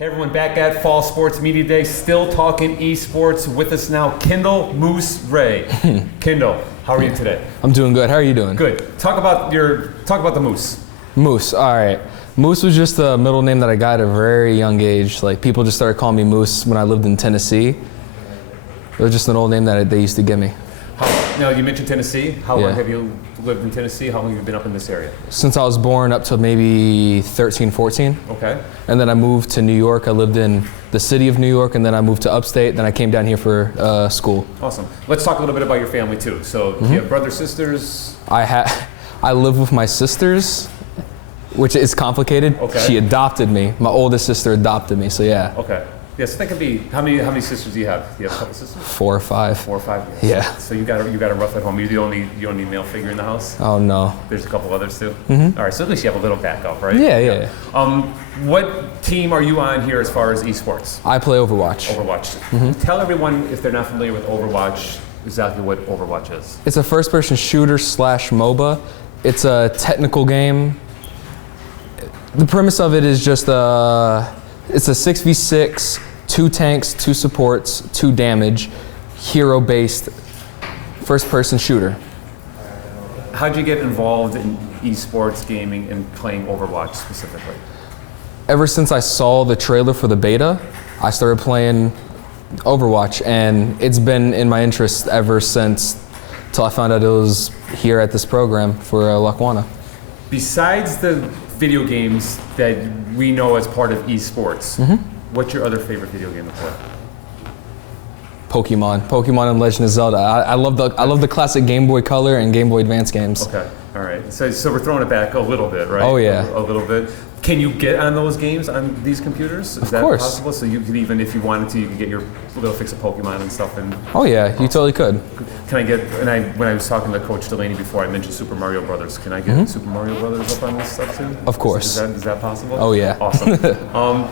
Hey everyone, back at Fall Sports Media Day, still talking esports. With us now, Kendall, Moose, Ray. Kendall, how are you today? I'm doing good. How are you doing? Good. Talk about the Moose. Moose. All right. Moose was just a middle name that I got at a very young age. Like, people just started calling me Moose when I lived in Tennessee. It was just an old name that they used to give me. Now, you mentioned Tennessee. How long have you lived in Tennessee? How long have you been up in this area? Since I was born up to maybe 13, 14. Okay. And then I moved to New York. I lived in the city of New York, and then I moved to upstate. Then I came down here for school. Awesome. Let's talk a little bit about your family too. So, do you have brothers, sisters? I live with my sisters, which is complicated. Okay. She adopted me. My oldest sister adopted me, so yeah. Okay. Yes, that could be. How many sisters do you have? Do you have a couple sisters? 4 or 5. 4 or 5. Yeah. So you got a rough at home. You're the only male figure in the house. Oh no. There's a couple others too. Mm-hmm. All right. So at least you have a little backup, right? Yeah. What team are you on here as far as esports? I play Overwatch. Overwatch. Mm-hmm. Tell everyone, if they're not familiar with Overwatch, exactly what Overwatch is. It's a first-person shooter / MOBA. It's a technical game. The premise of it is just it's a 6v6, 2 tanks, 2 supports, 2 damage, hero-based first-person shooter. How'd you get involved in esports gaming and playing Overwatch specifically? Ever since I saw the trailer for the beta, I started playing Overwatch, and it's been in my interest ever since, till I found out it was here at this program for Lackawanna. Besides the video games that we know as part of esports, what's your other favorite video game to play? Pokemon and Legend of Zelda. I love the classic Game Boy Color and Game Boy Advance games. Okay, all right. So we're throwing it back a little bit, right? Oh yeah, a little bit. Can you get on those games on these computers? Is that possible? So you could even, if you wanted to, you could get your little fix of Pokemon and stuff. And oh yeah, you totally could. Can I get? And when I was talking to Coach Delaney before, I mentioned Super Mario Brothers. Can I get Super Mario Brothers up on this stuff too? Of course. Is that possible? Oh yeah. Awesome.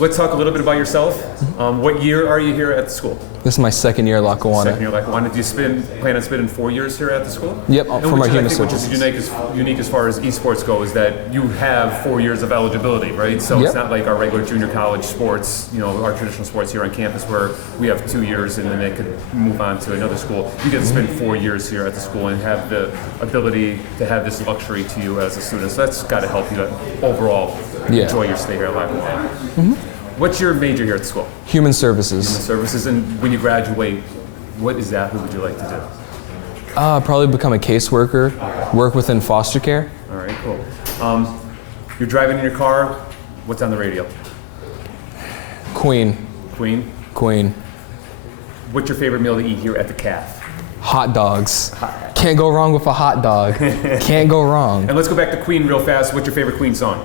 Let's talk a little bit about yourself. What year are you here at the school? This is my second year at Lackawanna. Second year at Lackawanna. Do you plan on spending 4 years here at the school? Yep, for my human services. Which is unique as far as esports go, is that you have 4 years of eligibility, right? So it's not like our regular junior college sports, our traditional sports here on campus where we have 2 years and then they could move on to another school. You get to spend 4 years here at the school and have the ability to have this luxury to you as a student. So that's got to help you to overall enjoy your stay here at Lackawanna. What's your major here at the school? Human services. Human services, and when you graduate, what exactly would you like to do? Probably become a caseworker, work within foster care. All right, cool. You're driving in your car, what's on the radio? Queen. What's your favorite meal to eat here at the CAF? Hot dogs. Can't go wrong with a hot dog. Can't go wrong. And let's go back to Queen real fast. What's your favorite Queen song?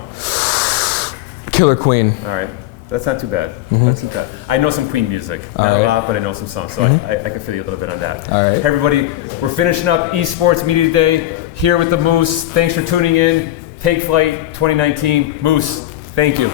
Killer Queen. All right. That's not too bad. That's not bad. I know some Queen music. Not a lot, but I know some songs, so I can feel you a little bit on that. All right. Hey everybody, we're finishing up eSports Media Day here with the Moose. Thanks for tuning in. Take Flight 2019. Moose, thank you.